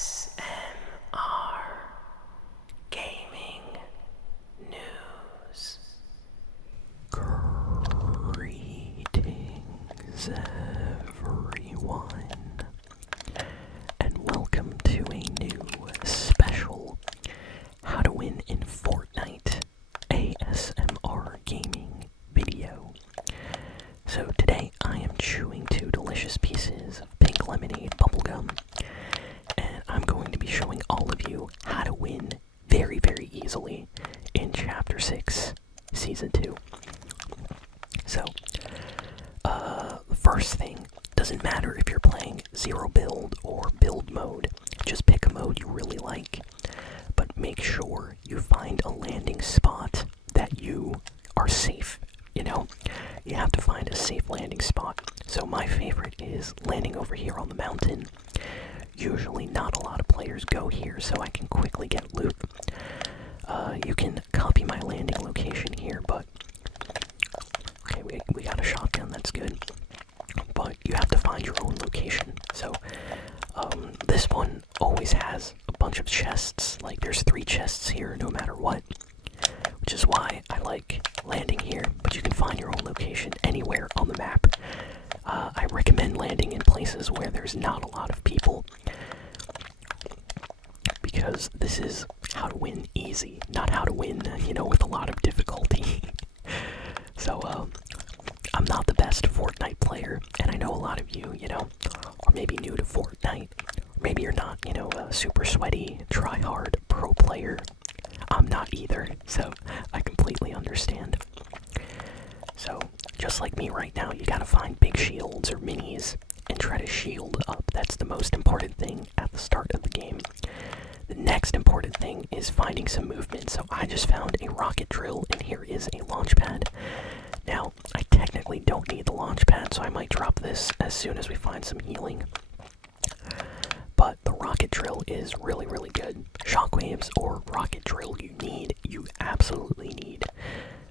ASMR Gaming News. Greetings, everyone, and welcome to a new special How to Win in Fortnite ASMR Gaming video. So today I am chewing two delicious pieces of pink lemonade bubblegum, and I'm going to be showing all of you how to win very, very easily in Chapter 6, Season 2. So, the first thing, doesn't matter if you're playing zero build or build mode, just pick a mode you really like, but make sure you find a landing spot that you are safe. You have to find a safe landing spot. So my favorite is landing over here on the mountain. Usually not a lot of players go here, so I can quickly get loot. You can copy my landing location here, but... Okay, we got a shotgun, that's good. But you have to find your own location. So, this one always has a bunch of chests. Like, there's 3 chests here no matter what. Which is why I like landing here, but you can find your own location anywhere on the map. I recommend landing in places where there's not a lot of people, because this is how to win easy, not how to win, with a lot of difficulty. So, I'm not the best Fortnite player, and I know a lot of you, are maybe new to Fortnite, or maybe you're not, a super sweaty, try-hard pro player. I'm not either, so I completely understand. So, just like me right now, you gotta find big shields or minis and try to shield up. That's the most important thing at the start of the game. The next important thing is finding some movement. So I just found a rocket drill, and here is a launch pad. Now, I technically don't need the launch pad, so I might drop this as soon as we find some healing. But the rocket drill is really, really good. Shockwaves or rocket drill you absolutely need,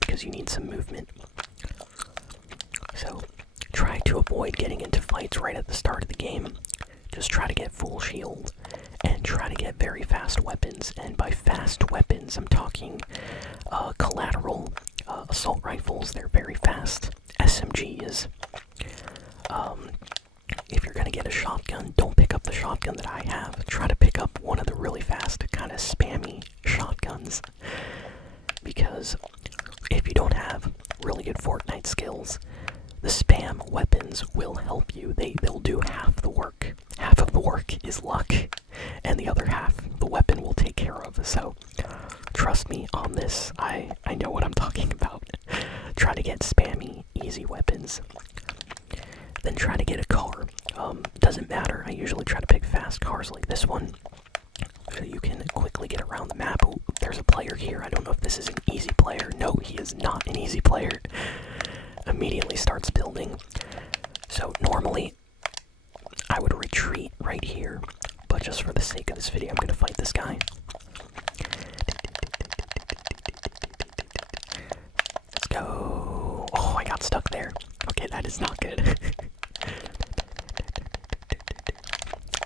because you need some movement. So, try to avoid getting into fights right at the start of the game. Just try to get full shield, and try to get very fast weapons. And by fast weapons, I'm talking collateral assault rifles. They're very fast. SMGs. If you're gonna get a shotgun, don't pick up the shotgun that I have. Try to pick up one of the really fast, kind of spammy shotguns. Because if you don't have really good Fortnite skills, the spam weapons will help you. They'll do half the work. Half of the work is luck, and the other half the weapon will take care of. So, trust me on this. I know what I'm talking about. Try to get spammy, easy weapons. Then try to get a car. Doesn't matter. I usually try to pick fast cars like this one, so you can quickly get around the map. Ooh, there's a player here. I don't know if this is an easy player. No, he is not an easy player. Immediately starts building. So normally, I would retreat right here, but just for the sake of this video, I'm gonna fight this guy. Let's go. Oh, I got stuck there. Okay, that is not good.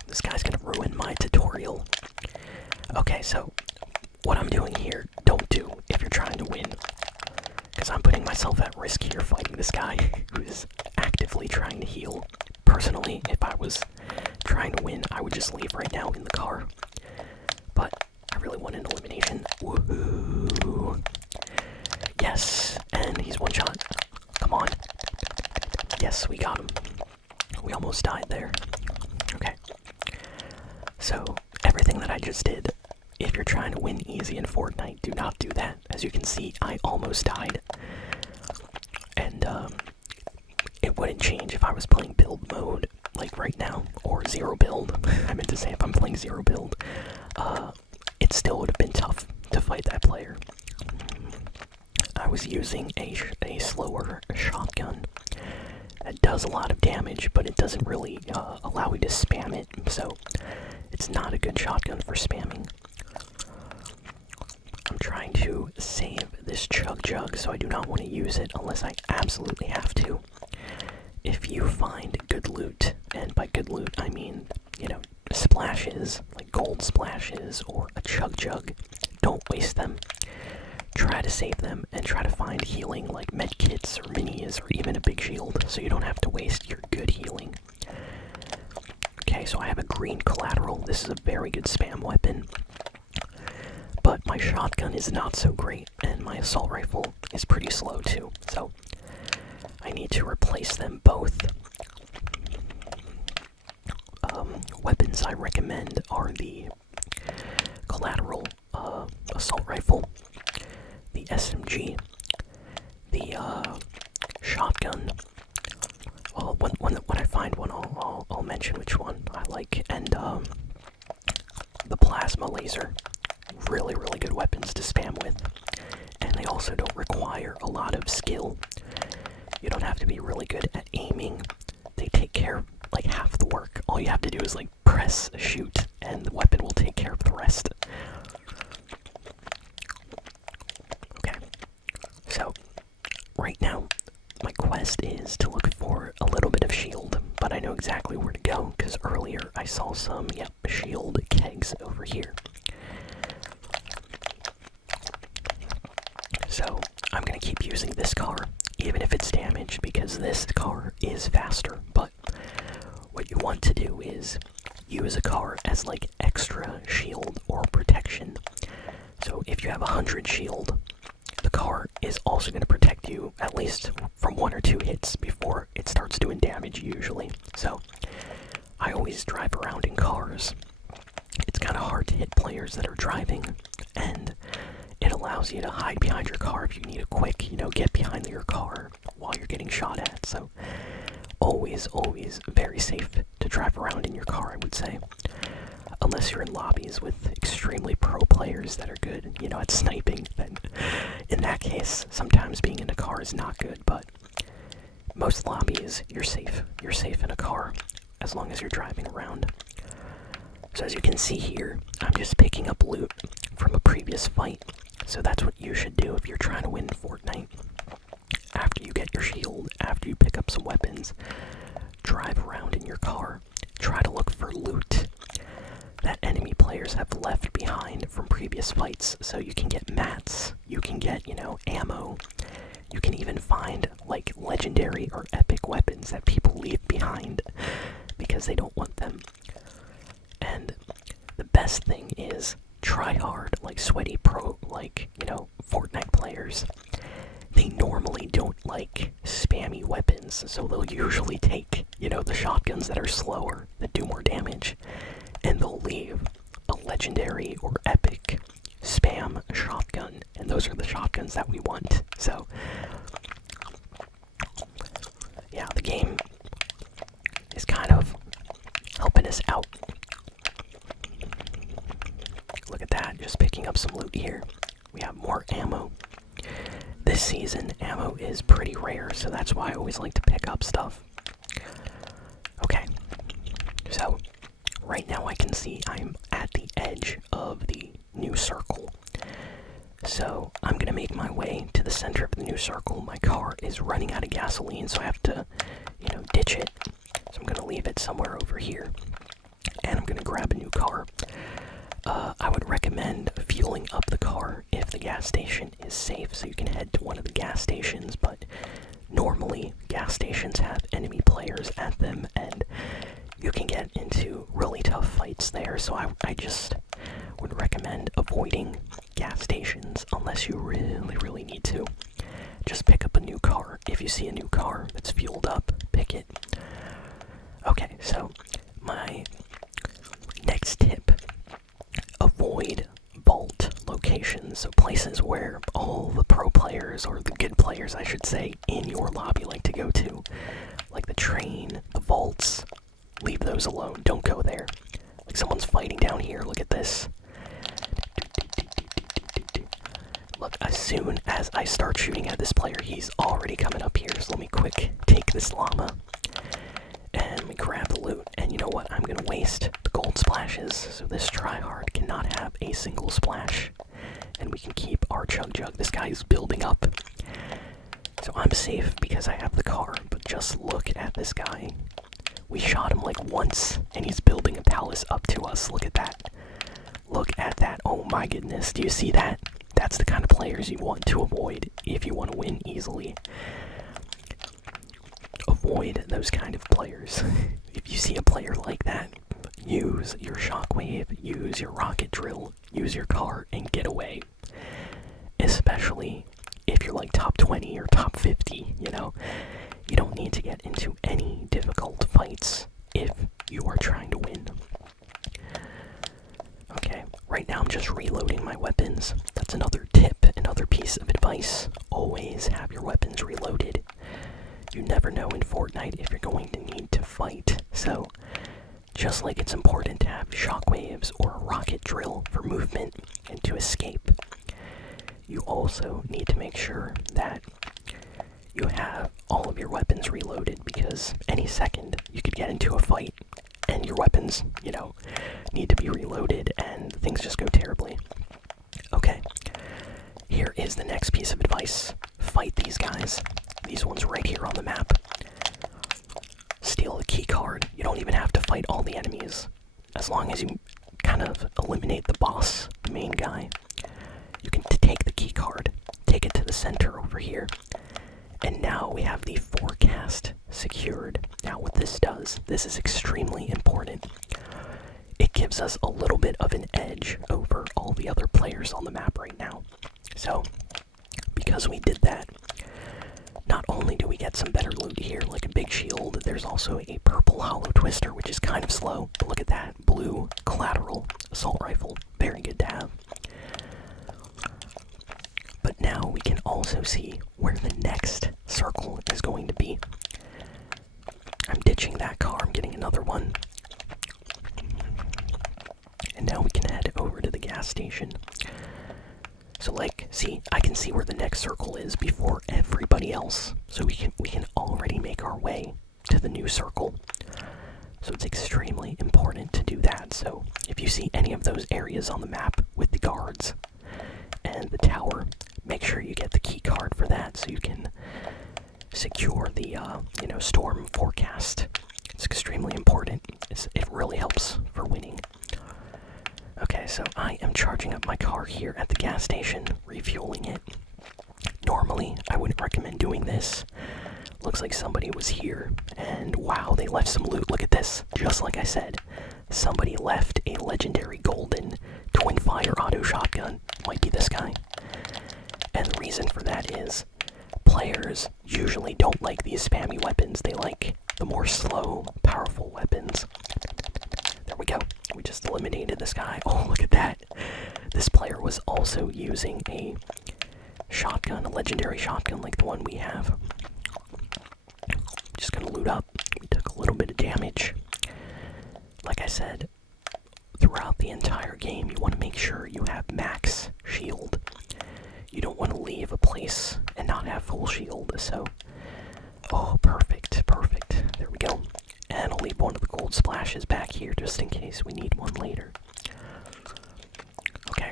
This guy's gonna ruin my tutorial. Okay, so what I'm doing here, don't do if you're trying to win, because I'm putting myself at risk here fighting this guy who is actively trying to heal. Personally, if I was trying to win, I would just leave right now in the car. But I really want an elimination. Woohoo! Yes, and he's one shot. Come on. Yes, we got him. We almost died there. Okay. So, everything that I just did, if you're trying to win easy in Fortnite, do not do that. As you can see, I almost died. And, it wouldn't change if I was playing build mode, like right now, or zero build. I meant to say if I'm playing zero build. It still would have been tough to fight that player. I was using a slower shotgun that does a lot of damage, but it doesn't really allow you to spam it, so it's not a good shotgun for spamming. I'm trying to save this chug jug, so I do not want to use it unless I absolutely have to. If you find good loot, and by good loot I mean, splashes, like gold splashes or a chug jug, don't waste them. Try to save them and try to find healing like med kits or minis or even a big shield so you don't have to waste your good healing. Okay, so I have a green collateral. This is a very good spam weapon. But my shotgun is not so great and my assault rifle is pretty slow too. So I need to replace them both. Weapons I recommend are the collateral assault rifle, the SMG, the shotgun. Well, when I find one, I'll mention which one I like, and the plasma laser. Really, really good weapons to spam with, and they also don't require a lot of skill. You don't have to be really good at aiming. They take care of like half the work. All you have to do is like press shoot, and the weapon will take care of the rest. Okay, so right now my quest is to look for a little bit of shield, but I know exactly where to go because earlier I saw some, shield kegs over here. So I'm gonna keep using this car, even if it's damaged, because this car is faster. But what you want to do is use a car as like extra shield or protection. So if you have 100 shield, the car is also going to protect you at least from 1 or 2 hits before it starts doing damage usually. So I always drive around in cars. It's kind of hard to hit players that are driving, and it allows you to hide behind your car if you need a quick, get behind your car while you're getting shot at. So always very safe to drive around in your car, I would say. Unless you're in lobbies with extremely pro players that are good, at sniping, then in that case, sometimes being in a car is not good, but most lobbies, you're safe. You're safe in a car as long as you're driving around. So as you can see here, I'm just picking up loot from a previous fight. So that's what you should do if you're trying to win Fortnite. After you get your shield, after you pick up some weapons, drive around in your car. Try to look for loot that enemy players have left behind from previous fights. So you can get mats, you can get, ammo. You can even find, like, legendary or epic weapons that people leave behind because they don't want them. And the best thing is try hard, like sweaty pro, Fortnite players. They normally don't like spammy weapons, so they'll usually take, the shotguns that are slower, that do more damage, and they'll leave a legendary or epic spam shotgun, and those are the shotguns that we want. So yeah, the game is kind of helping us out. Look at that, just picking up some loot here. We have more ammo. This season, ammo is pretty rare, so that's why I always like to pick up stuff. Okay, so right now I can see I'm at the edge of the new circle. So I'm gonna make my way to the center of the new circle. My car is running out of gasoline, so I have to, ditch it. So I'm gonna leave it somewhere over here, and I'm gonna grab a new car. I would recommend fueling up the car if the gas station is safe, so you can head to one of the gas stations, but normally gas stations have enemy players at them, and you can get into really tough fights there, so I just would recommend avoiding gas stations unless you really need to. Just pick up a new car. If you see a new car that's fueled up, pick it. Okay, so my next tip: avoid vault locations, so places where all the pro players, or the good players I should say, in your lobby like to go to, like the train, the vaults. Leave those alone, don't go there. Like someone's fighting down here, look at this. Look, as soon as I start shooting at this player, he's already coming up here, so let me quick take this llama. And let me grab the loot, and you know what, I'm gonna waste the gold splashes, so this tryhard cannot have a single splash. And we can keep our chug jug. This guy is building up. So I'm safe because I have the car, but just look at this guy We shot him like once, and he's building a palace up to us. Look at that. Look at that. Oh my goodness. Do you see that? That's the kind of players you want to avoid if you want to win easily. Avoid those kind of players. If you see a player like that, use your shockwave, use your rocket drill, use your car, and get away. Especially if you're like top 20 or top 50, you know? You don't need to get into any difficult fights if you are trying to win. Okay, right now I'm just reloading my weapons. That's another tip, another piece of advice. Always have your weapons reloaded. You never know in Fortnite if you're going to need to fight. So, just like it's important to have shockwaves or a rocket drill for movement and to escape, you also need to make sure that you have all of your weapons reloaded, because any second you could get into a fight and your weapons, you know, need to be reloaded and things just go terribly. Okay, here is the next piece of advice. Fight these guys. These ones right here on the map. Steal the key card. You don't even have to fight all the enemies. As long as you kind of eliminate the boss, the main guy, you can take the key card, take it to the center over here, and now we have the forecast secured. Now what this does, this is extremely important. It gives us a little bit of an edge over all the other players on the map right now. So, because we did that, not only do we get some better loot here, like a big shield, there's also a purple hollow twister, which is kind of slow, but look at that, blue collateral assault rifle, very good to have. But now we can also see where the next circle is going to be. I'm ditching that car, I'm getting another one. And now we can head over to the gas station. So like, see, I can see where the next circle is before everybody else. So we can already make our way to the new circle. So it's extremely important to do that. So if you see any of those areas on the map with the guards and the tower, make sure you get the key card for that so you can secure the storm forecast. It's extremely important. It really helps for winning. Okay, so I am charging up my car here at the gas station, refueling it. Normally, I wouldn't recommend doing this. Looks like somebody was here, and wow, they left some loot. Look at this. Just like I said, somebody left a legendary golden twin fire auto shotgun. Might be this guy. And the reason for that is players usually don't like these spammy weapons. They like the more slow, powerful weapons. There we go. We just eliminated this guy. Oh, look at that. This player was also using a shotgun, a legendary shotgun like the one we have. Just gonna loot up. We took a little bit of damage. Like I said, throughout the entire game, you want to make sure you have max shield. You don't want to leave a place and not have full shield, so... Oh, perfect, perfect. There we go. And I'll leave one of the gold splashes back here just in case we need one later. Okay.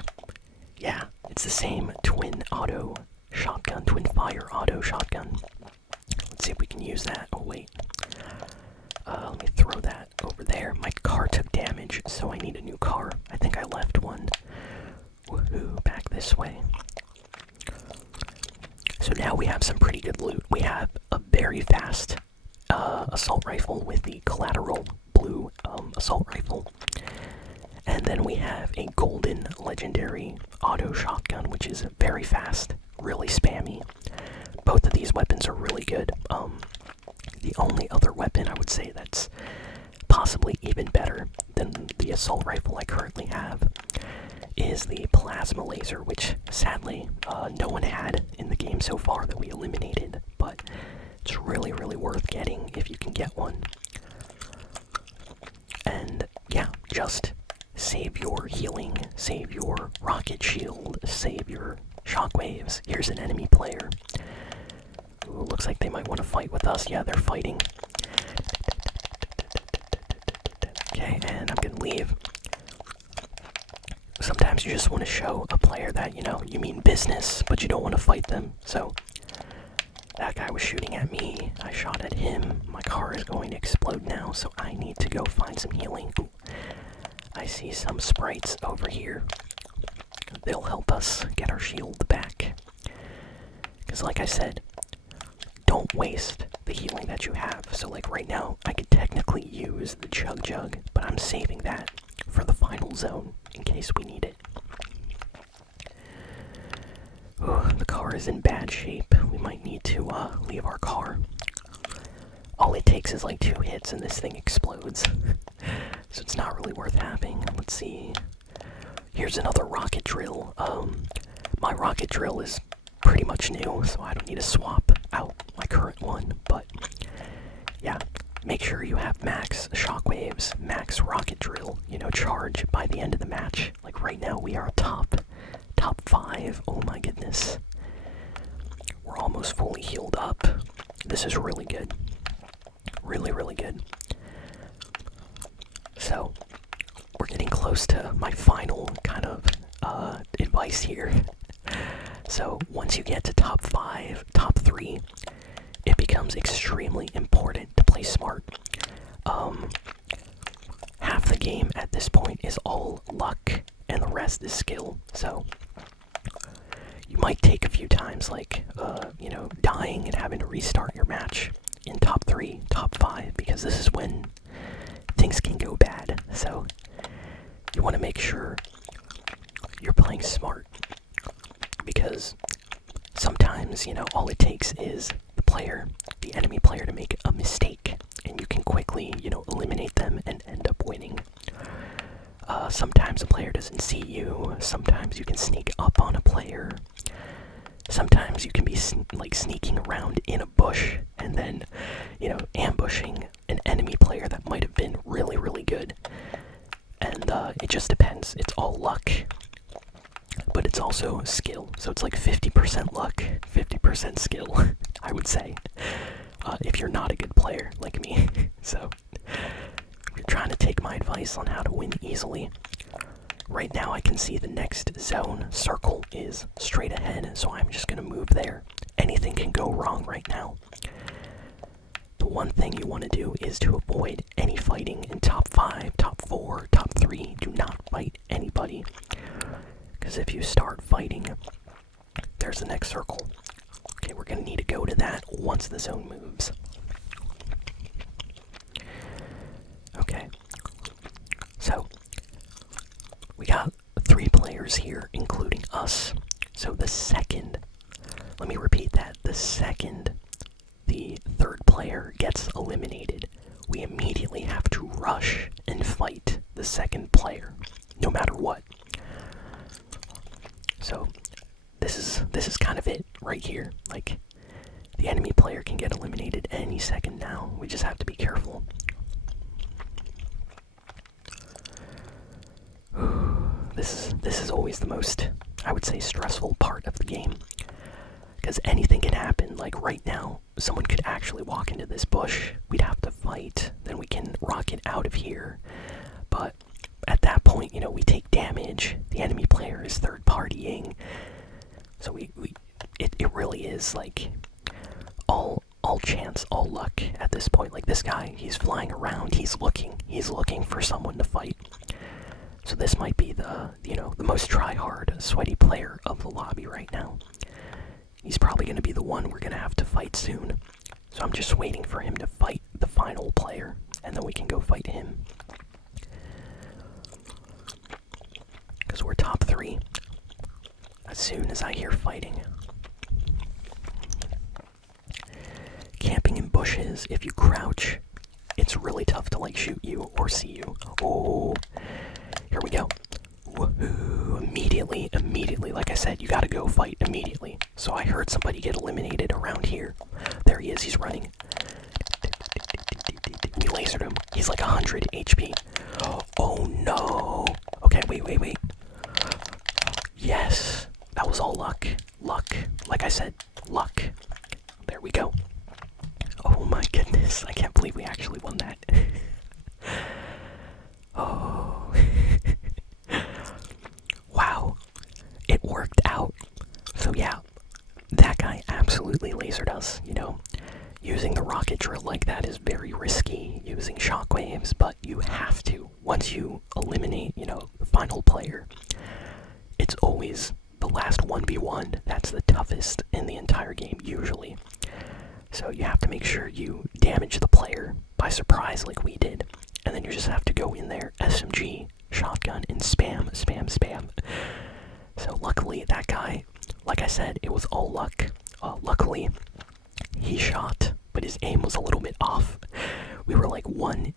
Yeah, it's the same twin auto shotgun, twin fire auto shotgun. Let's see if we can use that. Oh, wait. Let me throw that over there. My car took damage, so I need a new car. I think I left one. Woohoo, back this way. So now we have some pretty good loot. We have a very fast assault rifle with the collateral blue assault rifle. And then we have a golden legendary auto shotgun, which is very fast, really spammy. Both of these weapons are really good. The only other weapon I would say that's possibly even better than the assault rifle I currently have is the plasma laser, which sadly no one had in the game so far that we eliminated, but it's really, really worth getting if you can get one. And yeah, just save your healing, save your rocket shield, save your shockwaves. Here's an enemy player. Ooh, looks like they might want to fight with us. Yeah, they're fighting. Okay, and I'm gonna leave. Sometimes you just want to show a player that, you know, you mean business, but you don't want to fight them. So, That guy was shooting at me. I shot at him. My car is going to explode now, so I need to go find some healing. Ooh, I see some sprites over here. They'll help us get our shield back. Because like I said, don't waste the healing that you have. So like right now, I could technically use the chug jug, but I'm saving that for the final zone in case we need it. Ooh, the car is in bad shape. We might need to leave our car. All it takes is like 2 hits and this thing explodes. So it's not really worth having. Let's see. Here's another rocket drill. My rocket drill is pretty much new, so I don't need to swap out my current one. But yeah, make sure you have max shockwaves, max rocket drill, charge by the end of the match. Like right now we are top 5. Oh my goodness. We're almost fully healed up. This is really good. Really, really good. So, we're getting close to my final kind of advice here. So, once you get to top 5, top 3, it becomes extremely important to play smart. Half the game at this point is all luck, and the rest is skill. So, you might take a few times, like, dying and having to restart your match in top 3, top 5, because this is when things can go bad. So, you want to make sure you're playing smart, because sometimes, all it takes is the enemy player to make a mistake, and you can quickly, eliminate them and end up winning. Sometimes a player doesn't see you, sometimes you can sneak up on a player, sometimes you can be sneaking around in a bush and then, ambushing an enemy player that might have been really, really good. And it just depends. It's all luck, but it's also skill. So it's like 50% luck, 50% skill, I would say, if you're not a good player like me. So if you're trying to take my advice on how to win easily, right now I can see the next zone circle is straight ahead, so I'm just going to move there. Anything can go wrong right now. The one thing you want to do is to avoid any fighting in top 5, top 4, top 3. Do not fight anybody, because if you start fighting, there's the next circle. Okay, we're going to need to go to that once the zone moves. Okay, so we got 3 players here, including us. So the second, let me repeat that, the second the third player gets eliminated, we immediately have to rush and fight the second player, no matter what. So this is kind of it right here. Like, the enemy player can get eliminated any second now. We just have to be careful. This is always the most, I would say, stressful part of the game, because anything can happen. Like right now, someone could actually walk into this bush. We'd have to fight, then we can rocket out of here. But at that point, we take damage. The enemy player is third partying. So it really is like all chance, all luck at this point. Like this guy, he's flying around, he's looking for someone to fight. So this might be the most try-hard, sweaty player of the lobby right now. He's probably going to be the one we're going to have to fight soon. So I'm just waiting for him to fight the final player, and then we can go fight him. Because we're top 3. As soon as I hear fighting. Camping in bushes, if you crouch, it's really tough to shoot you or see you. Oh, here we go. Woohoo! Immediately, like I said, you gotta go fight immediately. So I heard somebody get eliminated around here. There he is, he's running. We lasered him. He's like 100 HP. Oh no! Okay, wait. Yes! That was all luck. Like I said, luck. There we go. Oh my goodness, I can't believe we actually won that. Oh. Wow. It worked out. So yeah, that guy absolutely lasered us. once you eliminate, the final player, it's always the last 1v1. That's the toughest in the entire game, usually. So you have to make sure you damage the player by surprise like we did. And then you just have to go in there, SMG, shotgun, and spam, spam, spam. So luckily, that guy, like I said, it was all luck. Luckily, he shot, but his aim was a little bit off. We were like one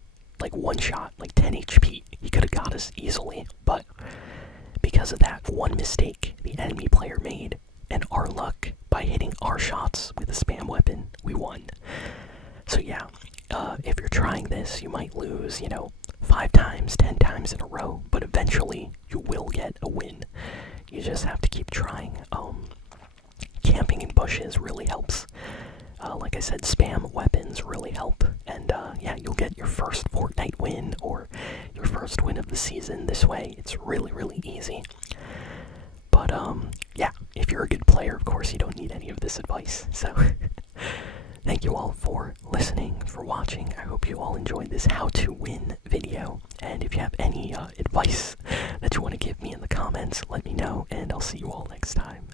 shot, like 10 HP. He could have got us easily, but because of that one mistake the enemy player made, and our luck by hitting our shots with a spam weapon, we won. So yeah, if you're trying this, you might lose, 5 times, 10 times in a row, but eventually you will get a win. You just have to keep trying. Camping in bushes really helps. Like I said, spam weapons really help. And yeah, you'll get your first Fortnite win or your first win of the season this way. It's really, really easy. But yeah, if you're a good player, of course, you don't need any of this advice. So thank you all for listening, for watching. I hope you all enjoyed this how to win video. And if you have any advice that you want to give me in the comments, let me know, and I'll see you all next time.